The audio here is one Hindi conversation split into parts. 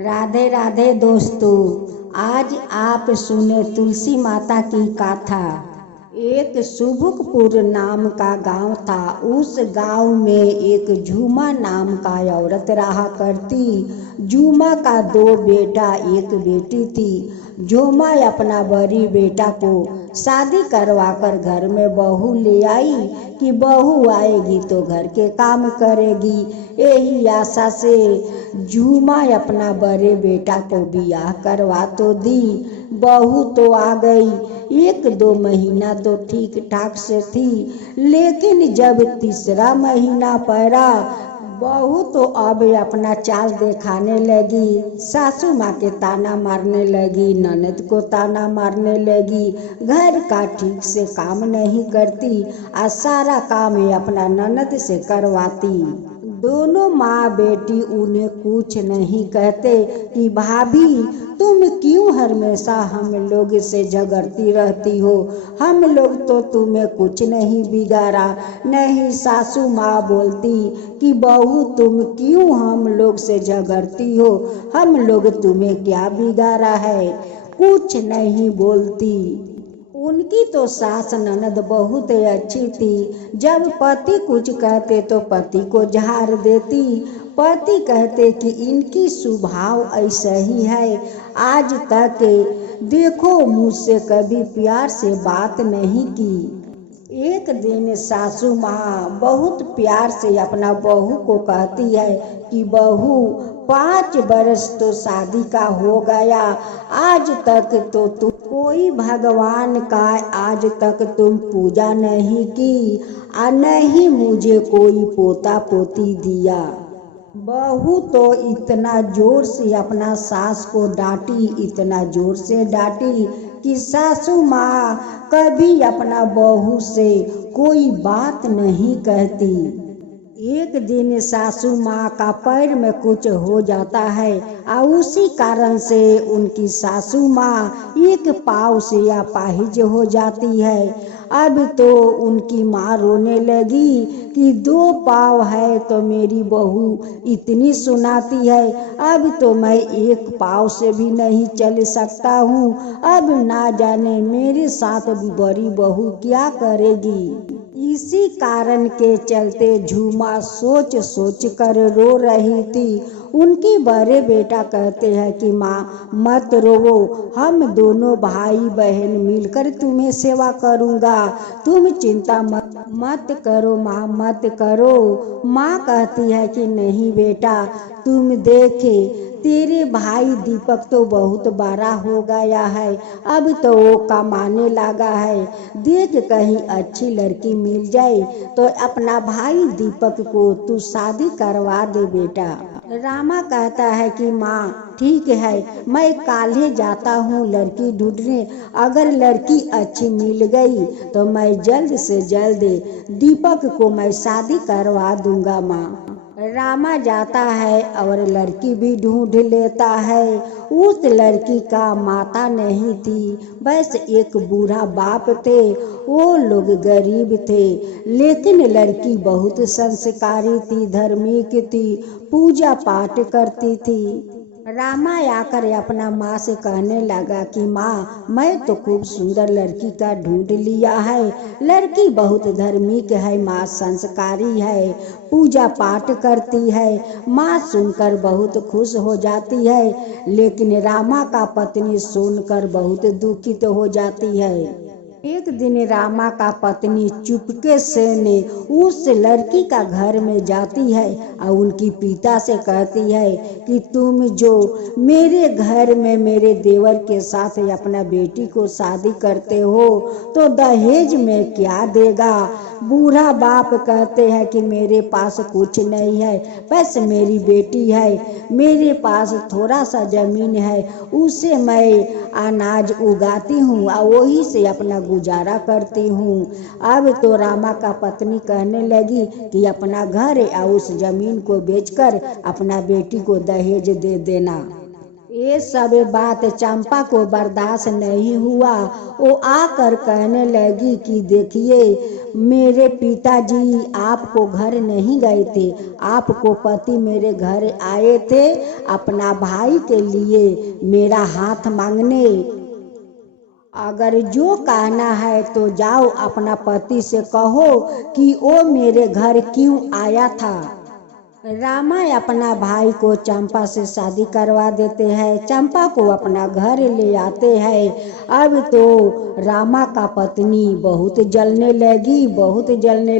राधे राधे दोस्तों। आज आप सुने तुलसी माता की गाथा। एक सुबुकपुर नाम का गांव था। उस गांव में एक झूमा नाम का औरत रहा करती। झूमा का 2 बेटा एक बेटी थी। झूमा अपना बड़ी बेटा को शादी करवाकर घर में बहू ले आई कि बहू आएगी तो घर के काम करेगी। यही आशा से झूमा अपना बड़े बेटा को ब्याह करवा तो दी। बहू तो आ गई। 1-2 महीना तो ठीक ठाक से थी, लेकिन जब तीसरा महीना पड़ा बहू तो अब अपना चाल दिखाने लगी। सासू माँ के ताना मारने लगी, ननद को ताना मारने लगी। घर का ठीक से काम नहीं करती और सारा काम अपना ननद से करवाती। दोनों माँ बेटी उन्हें कुछ नहीं कहते कि भाभी तुम क्यों हमेशा हम लोग से झगड़ती रहती हो। हम लोग तो तुम्हें कुछ नहीं बिगाड़ा। नहीं, सासू माँ बोलती कि बहू तुम क्यों हम लोग से झगड़ती हो, हम लोग तुम्हें क्या बिगाड़ा है। कुछ नहीं बोलती। उनकी तो सास ननद बहुत अच्छी थी। जब पति कुछ कहते तो पति को झाड़ देती। पति कहते कि इनकी स्वभाव ऐसा ही है। आज तक देखो मुझसे कभी प्यार से बात नहीं की। एक दिन सासू माँ बहुत प्यार से अपना बहू को कहती है कि बहू 5 बरस तो शादी का हो गया, आज तक तो तुम कोई भगवान का आज तक तुम पूजा नहीं की और नहीं मुझे कोई पोता पोती दिया। बहू तो इतना जोर से अपना सास को डांटी, इतना जोर से डांटी कि सासू माँ कभी अपना बहू से कोई बात नहीं कहती। एक दिन सासू माँ का पैर में कुछ हो जाता है और उसी कारण से उनकी सासू माँ एक पाँव से अपाहिज हो जाती है। अब तो उनकी माँ रोने लगी कि 2 पाँव है तो मेरी बहू इतनी सुनाती है, अब तो मैं 1 पाँव से भी नहीं चल सकता हूँ। अब ना जाने मेरे साथ बड़ी बहू क्या करेगी। इसी कारण के चलते झूमा सोच सोच कर रो रही थी। उनके बड़े बेटा कहते हैं कि माँ मत रोवो, हम दोनों भाई बहन मिलकर तुम्हें सेवा करूँगा, तुम चिंता मत करो माँ, मत करो। माँ कहती है कि नहीं बेटा, तुम देखे तेरे भाई दीपक तो बहुत बड़ा हो गया है, अब तो वो कमाने लगा है। देख कहीं अच्छी लड़की मिल जाए तो अपना भाई दीपक को तू शादी करवा दे बेटा। रामा कहता है कि माँ ठीक है, मैं काल्हे जाता हूँ लड़की ढूंढने। अगर लड़की अच्छी मिल गई तो मैं जल्द से जल्द दीपक को मैं शादी करवा दूंगा माँ। रामा जाता है और लड़की भी ढूंढ लेता है। उस लड़की का माता नहीं थी, बस एक बूढ़ा बाप थे। वो लोग गरीब थे, लेकिन लड़की बहुत संस्कारी थी, धार्मिक थी, पूजा पाठ करती थी। रामा आकर अपना माँ से कहने लगा कि माँ मैं तो खूब सुंदर लड़की का ढूंढ लिया है। लड़की बहुत धार्मिक है माँ, संस्कारी है, पूजा पाठ करती है। माँ सुनकर बहुत खुश हो जाती है, लेकिन रामा का पत्नी सुनकर बहुत दुखित हो जाती है। एक दिन रामा का पत्नी चुपके से ने उस लड़की का घर में जाती है और उनकी पिता से कहती है कि तुम जो मेरे घर में मेरे देवर के साथ अपना बेटी को शादी करते हो तो दहेज में क्या देगा। बूढ़ा बाप कहते हैं कि मेरे पास कुछ नहीं है, बस मेरी बेटी है, मेरे पास थोड़ा सा जमीन है, उसे मैं अनाज उगाती हूँ और वही से अपना गुजारा करती हूँ। अब तो रामा का पत्नी कहने लगी कि अपना घर और उस जमीन को बेचकर अपना बेटी को दहेज दे देना। ये सब बात चंपा को बर्दाश्त नहीं हुआ। वो आकर कहने लगी कि देखिए, मेरे पिताजी आपको घर नहीं गए थे, आपको पति मेरे घर आए थे अपना भाई के लिए मेरा हाथ मांगने। अगर जो कहना है तो जाओ अपना पति से कहो कि वो मेरे घर क्यों आया था। रामा अपना भाई को चंपा से शादी करवा देते हैं, चंपा को अपना घर ले आते हैं। अब तो रामा का पत्नी बहुत जलने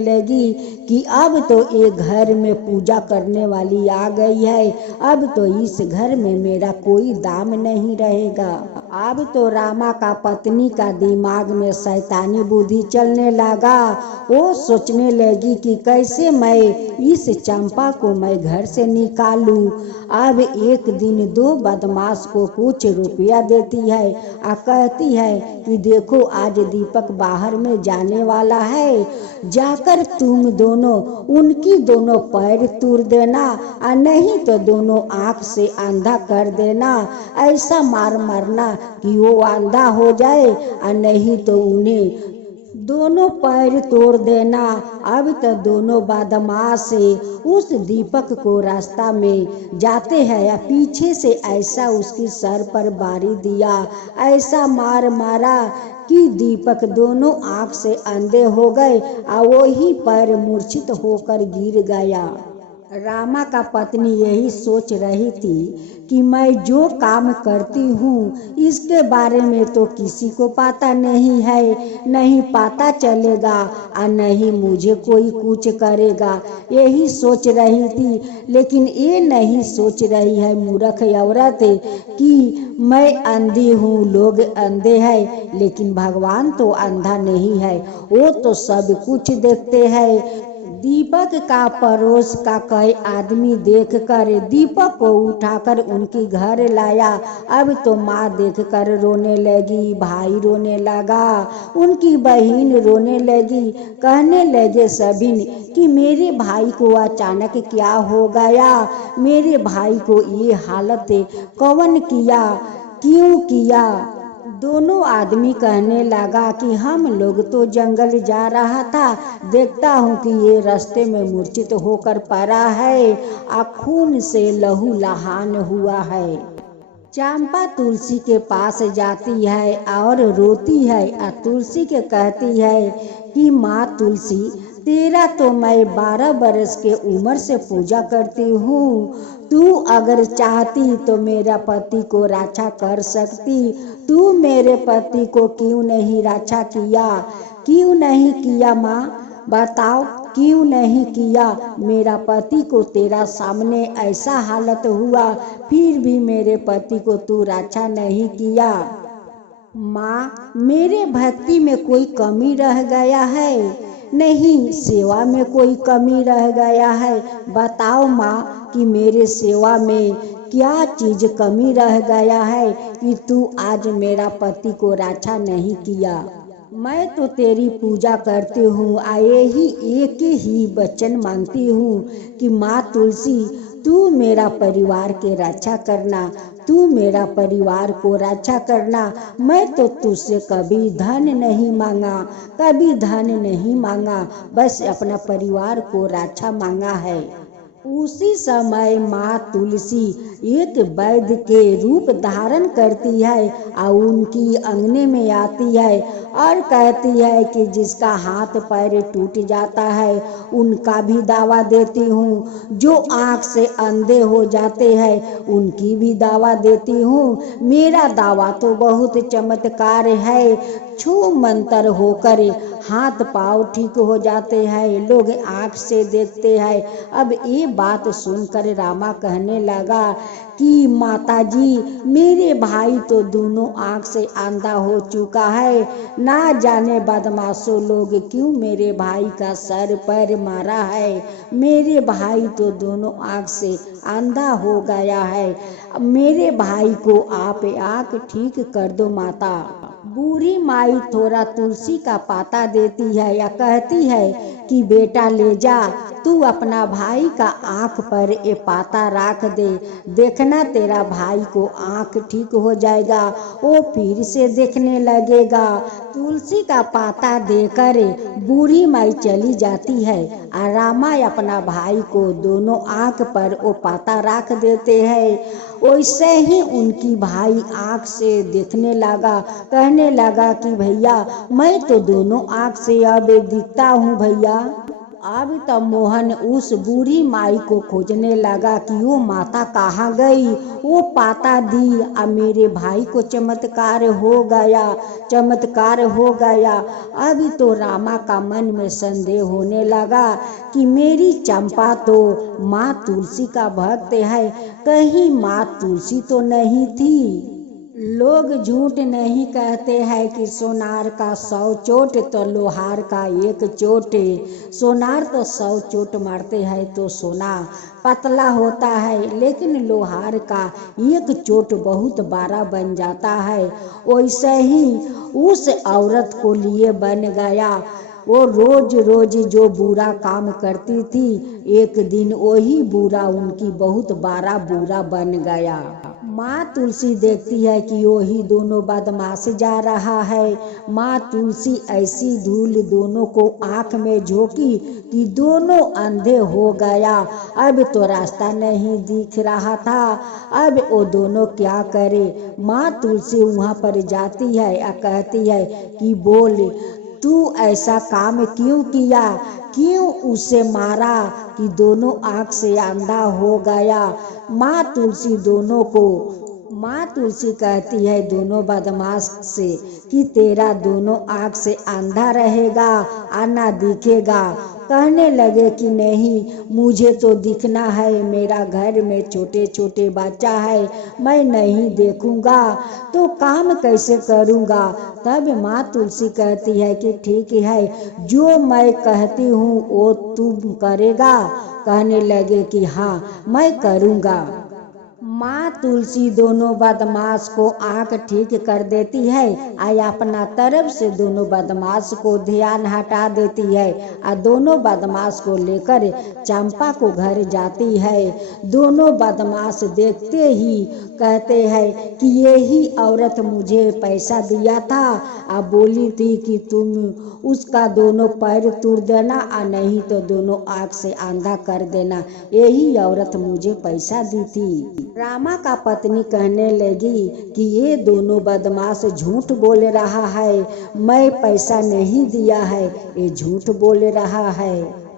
लगी कि अब तो एक घर में पूजा करने वाली आ गई है, अब तो इस घर में मेरा कोई दाम नहीं रहेगा। अब तो रामा का पत्नी का दिमाग में शैतानी बुद्धि चलने लगा। वो सोचने लगी कि कैसे मैं इस चंपा को मैं घर से निकालूं। अब एक दिन दो बदमाश को कुछ रुपया देती है और कहती है कि देखो आज दीपक बाहर में जाने वाला है, जाकर तुम दोनों उनकी दोनों पैर तोड़ देना और नहीं तो दोनों आंख से अंधा कर देना। ऐसा मार मारना कि वो अंधा हो जाए और नहीं तो उन्हें दोनों पैर तोड़ देना। अब तो दोनों बदमाश से उस दीपक को रास्ता में जाते हैं या पीछे से ऐसा उसकी सर पर बारी दिया, ऐसा मार मारा कि दीपक दोनों आंख से अंधे हो गए और वही पर मूर्छित होकर गिर गया। रामा का पत्नी यही सोच रही थी कि मैं जो काम करती हूँ इसके बारे में तो किसी को पता नहीं है, नहीं पता चलेगा और नहीं मुझे कोई कुछ करेगा, यही सोच रही थी। लेकिन ये नहीं सोच रही है मूर्ख औरत कि मैं अंधी हूँ, लोग अंधे हैं लेकिन भगवान तो अंधा नहीं है, वो तो सब कुछ देखते हैं। दीपक का पड़ोस का कई आदमी देखकर दीपक को उठाकर उनके घर लाया। अब तो माँ देखकर रोने लगी, भाई रोने लगा, उनकी बहन रोने लगी, कहने लगे सभी कि मेरे भाई को अचानक क्या हो गया, मेरे भाई को ये हालत कौन किया, क्यों किया। दोनों आदमी कहने लगा कि हम लोग तो जंगल जा रहा था, देखता हूँ कि ये रास्ते में मूर्छित होकर पड़ा है और खून से लहू लहान हुआ है। चंपा तुलसी के पास जाती है और रोती है और तुलसी के कहती है कि माँ तुलसी, तेरा तो मैं 12 बरस के उम्र से पूजा करती हूँ, तू अगर चाहती तो मेरा पति को रक्षा कर सकती, तू मेरे पति को क्यों नहीं रक्षा किया, क्यों नहीं किया माँ, बताओ क्यों नहीं किया। मेरा पति को तेरा सामने ऐसा हालत हुआ फिर भी मेरे पति को तू रक्षा नहीं किया। माँ, मेरे भक्ति में कोई कमी रह गया है? नहीं, सेवा में कोई कमी रह गया है? बताओ माँ कि मेरे सेवा में क्या चीज कमी रह गया है कि तू आज मेरा पति को रक्षा नहीं किया। मैं तो तेरी पूजा करती हूँ, आए ही एक ही वचन मांगती हूँ कि माँ तुलसी तू मेरा परिवार के रक्षा करना, तू मेरा परिवार को रक्षा करना। मैं तो तुझसे कभी धन नहीं मांगा, कभी धन नहीं मांगा, बस अपना परिवार को रक्षा मांगा है। उसी समय माँ तुलसी एक वैद्य के रूप धारण करती है और उनकी अंगने में आती है और कहती है कि जिसका हाथ पैर टूट जाता है उनका भी दावा देती हूँ, जो आँख से अंधे हो जाते हैं उनकी भी दावा देती हूँ। मेरा दावा तो बहुत चमत्कार है, छू मंतर होकर हाथ पाँव ठीक हो जाते हैं, लोग आँख से देखते हैं। अब ये बात सुनकर रामा कहने लगा कि माताजी, मेरे भाई तो दोनों आँख से अंधा हो चुका है, ना जाने बदमाशों लोग क्यों मेरे भाई का सर पर मारा है, मेरे भाई तो दोनों आँख से अंधा हो गया है, मेरे भाई को आप आँख ठीक कर दो माता। बूढ़ी माई थोड़ा तुलसी का पाता देती है या कहती है कि बेटा ले जा, तू अपना भाई का आँख पर ये पाता रख दे, देखना तेरा भाई को आँख ठीक हो जाएगा, वो फिर से देखने लगेगा। तुलसी का पाता देकर बूढ़ी माई चली जाती है और रामा अपना भाई को दोनों आँख पर वो पाता रख देते हैं। वैसे ही उनकी भाई आँख से देखने लगा, कहने लगा कि भैया मैं तो दोनों आँख से अब दिखता हूँ भैया। अब तब मोहन उस बूढ़ी माई को खोजने लगा कि वो माता कहाँ गई। वो पाता दी और मेरे भाई को चमत्कार हो गया, चमत्कार हो गया। अभी तो रामा का मन में संदेह होने लगा कि मेरी चंपा तो माँ तुलसी का भक्त है, कहीं माँ तुलसी तो नहीं थी। लोग झूठ नहीं कहते हैं कि सोनार का 100 चोट तो लोहार का 1 चोट। सोनार तो 100 चोट मारते हैं तो सोना पतला होता है, लेकिन लोहार का 1 चोट बहुत बड़ा बन जाता है। वैसे ही उस औरत को लिए बन गया। वो रोज रोज जो बुरा काम करती थी, एक दिन वही बुरा उनकी बहुत बड़ा बुरा बन गया। माँ तुलसी देखती है कि वही दोनों बदमाश जा रहा है। माँ तुलसी ऐसी धूल दोनों को आँख में झोंकी कि दोनों अंधे हो गया। अब तो रास्ता नहीं दिख रहा था, अब वो दोनों क्या करे। माँ तुलसी वहाँ पर जाती है और कहती है कि बोल तू ऐसा काम क्यों किया, क्यों उसे मारा कि दोनों आँख से अंधा हो गया। माँ तुलसी दोनों को, माँ तुलसी कहती है दोनों बदमाश से कि तेरा दोनों आँख से अंधा रहेगा, आना दिखेगा। कहने लगे कि नहीं, मुझे तो दिखना है, मेरा घर में छोटे छोटे बच्चा है, मैं नहीं देखूंगा तो काम कैसे करूंगा। तब माँ तुलसी कहती है कि ठीक है, जो मैं कहती हूँ वो तू करेगा। कहने लगे कि हाँ मैं करूँगा। माँ तुलसी दोनों बदमाश को आँख ठीक कर देती है और अपना तरफ से दोनों बदमाश को ध्यान हटा देती है और दोनों बदमाश को लेकर चंपा को घर जाती है। दोनों बदमाश देखते ही कहते हैं कि यही औरत मुझे पैसा दिया था और बोली थी कि तुम उसका दोनों पैर तोड़ देना और नहीं तो दोनों आँख से अंधा कर देना, यही औरत मुझे पैसा दी थी। रामा का पत्नी कहने लगी कि ये दोनों बदमाश झूठ बोल रहा है, मैं पैसा नहीं दिया है, ये झूठ बोल रहा है।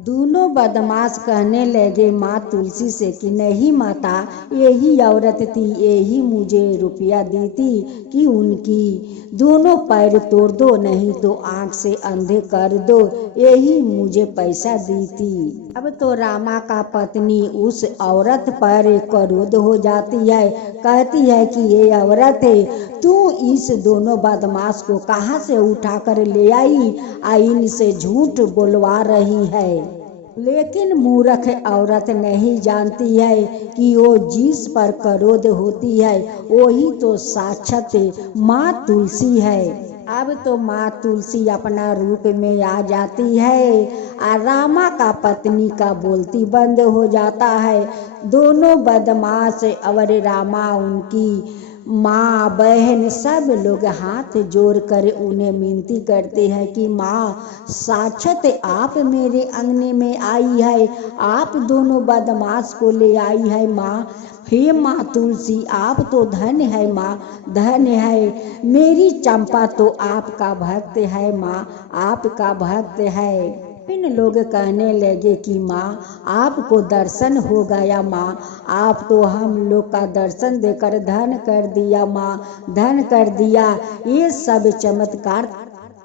दोनों बदमाश कहने लगे माँ तुलसी से कि नहीं माता, यही औरत थी, यही मुझे रुपया दी थी कि उनकी दोनों पैर तोड़ दो, नहीं तो आँख से अंधे कर दो, यही मुझे पैसा दी थी। अब तो रामा का पत्नी उस औरत पर क्रोध हो जाती है, कहती है कि ये औरत है, तू इस दोनों बदमाश को कहाँ से उठा कर ले आई, इनसे झूठ बोलवा रही है। लेकिन मूर्ख औरत नहीं जानती है कि वो जिस पर क्रोध होती है वही तो साक्षात माँ तुलसी है। अब तो माँ तुलसी अपना रूप में आ जाती है और रामा का पत्नी का बोलती बंद हो जाता है। दोनों बदमाश और रामा, उनकी माँ बहन सब लोग हाथ जोड़कर उन्हें विनती करते हैं कि माँ साक्षात आप मेरे अंगने में आई है, आप दोनों बदमाश को ले आई है माँ। हे माँ तुलसी, आप तो धन है माँ, धन है, मेरी चंपा तो आपका भक्त है माँ, आपका भक्त है। इन लोग कहने लगे कि माँ आपको दर्शन हो गया माँ, आप तो हम लोग का दर्शन देकर धन कर दिया माँ, धन कर दिया। ये सब चमत्कार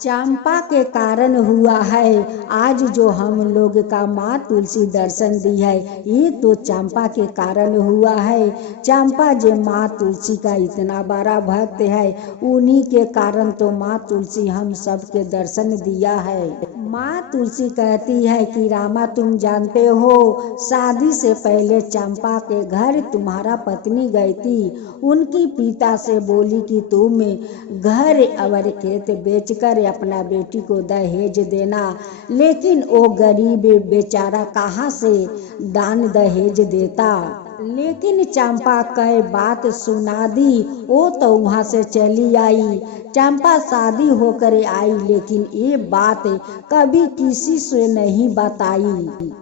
चंपा के कारण हुआ है। आज जो हम लोग का माँ तुलसी दर्शन दी है, ये तो चंपा के कारण हुआ है। चंपा जो माँ तुलसी का इतना बड़ा भक्त है, उन्हीं के कारण तो माँ तुलसी हम सब के दर्शन दिया है। माँ तुलसी कहती है कि रामा तुम जानते हो, शादी से पहले चंपा के घर तुम्हारा पत्नी गई थी, उनकी पिता से बोली कि तुम घर और खेत बेचकर अपना बेटी को दहेज देना, लेकिन वो गरीब बेचारा कहाँ से दान दहेज देता। लेकिन चंपा कई बात सुना दी, वो तो वहाँ से चली आई। चंपा शादी होकर आई, लेकिन ये बात कभी किसी से नहीं बताई।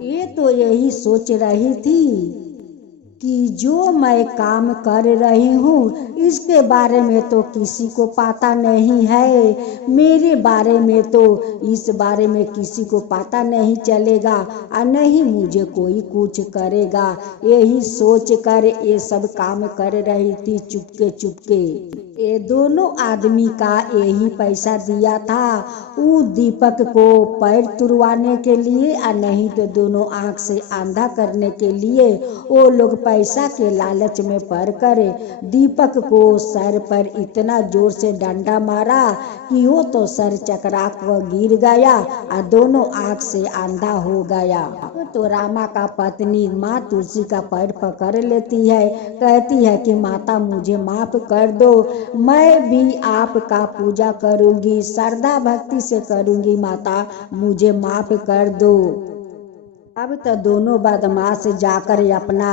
ये तो यही सोच रही थी कि जो मैं काम कर रही हूँ इसके बारे में तो किसी को पता नहीं है, मेरे बारे में तो इस बारे में किसी को पता नहीं चलेगा और नहीं मुझे कोई कुछ करेगा। यही सोच कर ये सब काम कर रही थी चुपके चुपके। ये दोनों आदमी का यही पैसा दिया था, वो दीपक को पैर तुड़वाने के लिए और नहीं तो दोनों आँख से अंधा करने के लिए। वो लोग पैसा के लालच में पड़कर दीपक को सर पर इतना जोर से डंडा मारा कि वो तो सर चकरा कर गिर गया और दोनों आँख से अंधा हो गया। तो रामा का पत्नी माँ तुलसी का पैर पकड़ लेती है, कहती है कि माता मुझे माफ कर दो, मैं भी आपका पूजा करूंगी, श्रद्धा भक्ति से करूंगी, माता मुझे माफ कर दो। अब तो दोनों बदमाश जाकर अपना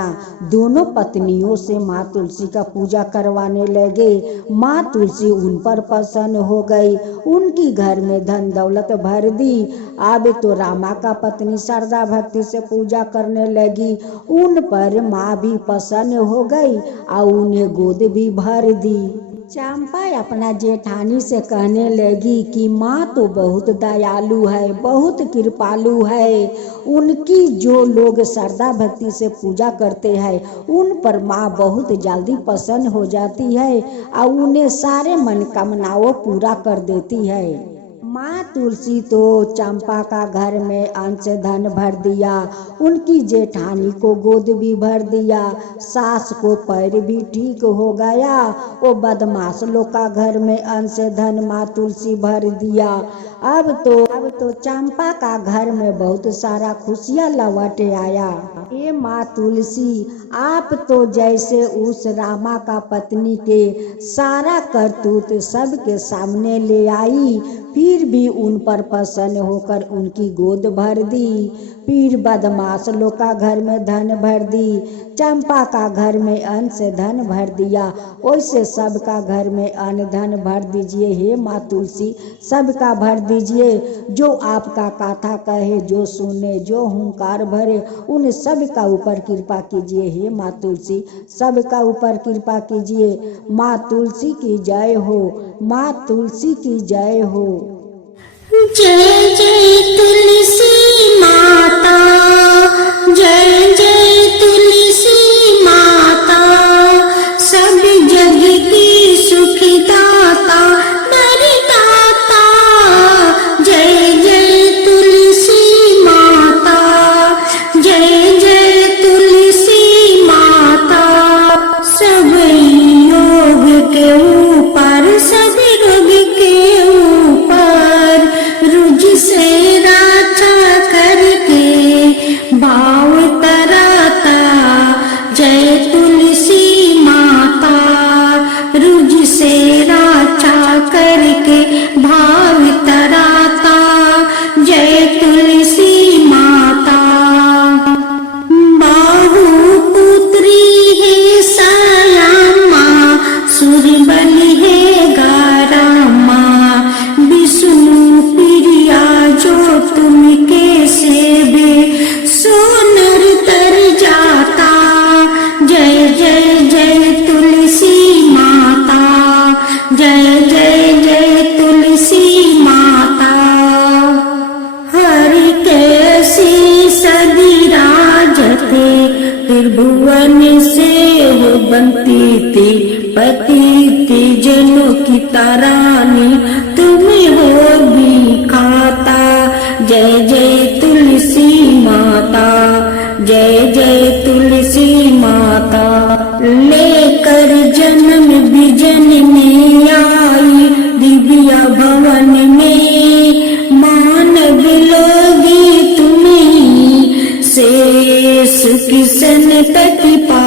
दोनों पत्नियों से माँ तुलसी का पूजा करवाने लगे। माँ तुलसी उन पर प्रसन्न हो गई, उनकी घर में धन दौलत भर दी। अब तो रामा का पत्नी श्रद्धा भक्ति से पूजा करने लगी, उन पर माँ भी प्रसन्न हो गई और उन्हें गोद भी भर दी। चंपा अपना जेठानी से कहने लगी कि माँ तो बहुत दयालु है, बहुत कृपालु है, उनकी जो लोग श्रद्धा भक्ति से पूजा करते हैं उन पर माँ बहुत जल्दी प्रसन्न हो जाती है और उन्हें सारे मनोकामनाओं पूरा कर देती है। माँ तुलसी तो चंपा का घर में अन्न से धन भर दिया, उनकी जेठानी को गोद भी भर दिया, सास को पैर भी ठीक हो गया। वो बदमाश लोग का घर में अन्न से धन माँ तुलसी भर दिया। अब तो चंपा का घर में बहुत सारा खुशियाँ लौट आया। ये माँ तुलसी, आप तो जैसे उस रामा का पत्नी के सारा करतूत सबके सामने ले आई, फिर भी उन पर प्रसन्न होकर उनकी गोद भर दी। फिर बदमाश लोग का घर में धन भर दी, चंपा का घर में अन्न से धन भर दिया, वैसे सबका घर में अन्न धन भर दीजिए हे माँ तुलसी, सबका भर दीजिए। जो आपका कथा कहे, जो सुने, जो हुंकार भरे, उन सब का ऊपर कृपा कीजिए हे माँ तुलसी, सबका ऊपर कृपा कीजिए। माँ तुलसी की जय हो, माँ तुलसी की जय हो। जय जय तुलसी माता, जय जय तुलसी माता, सब जग की सुखदाता वरदाता। जय जय तुलसी माता, जय जय तुलसी माता, सब योग के ऊपर, सब रोग के ऊपर रुझ से राजा करके भाव तराता। जय तुलसी माता, रुझ से राजा करके भाव तराता। जय तुलसी माता। बाहु पुत्री है सयामा, सुरबल है गारामा, विष्णु प्रिया जो तुम के सेवे सोनर तर जाता। जय जय जय तुलसी माता, जय जय जय तुलसी माता। हरि कैसी सदी राजते, त्रिभुवन से हो बनती थी, पति थी जनों की तारानी, तुम्हें हो भी खाता। जय जय तुलसी माता, जय जय तुलसी माता। लेकर जन्म बिजन में आई, दिव्या भवन में मानव लोगी तुम्हें शेष किसन प्रतिपा।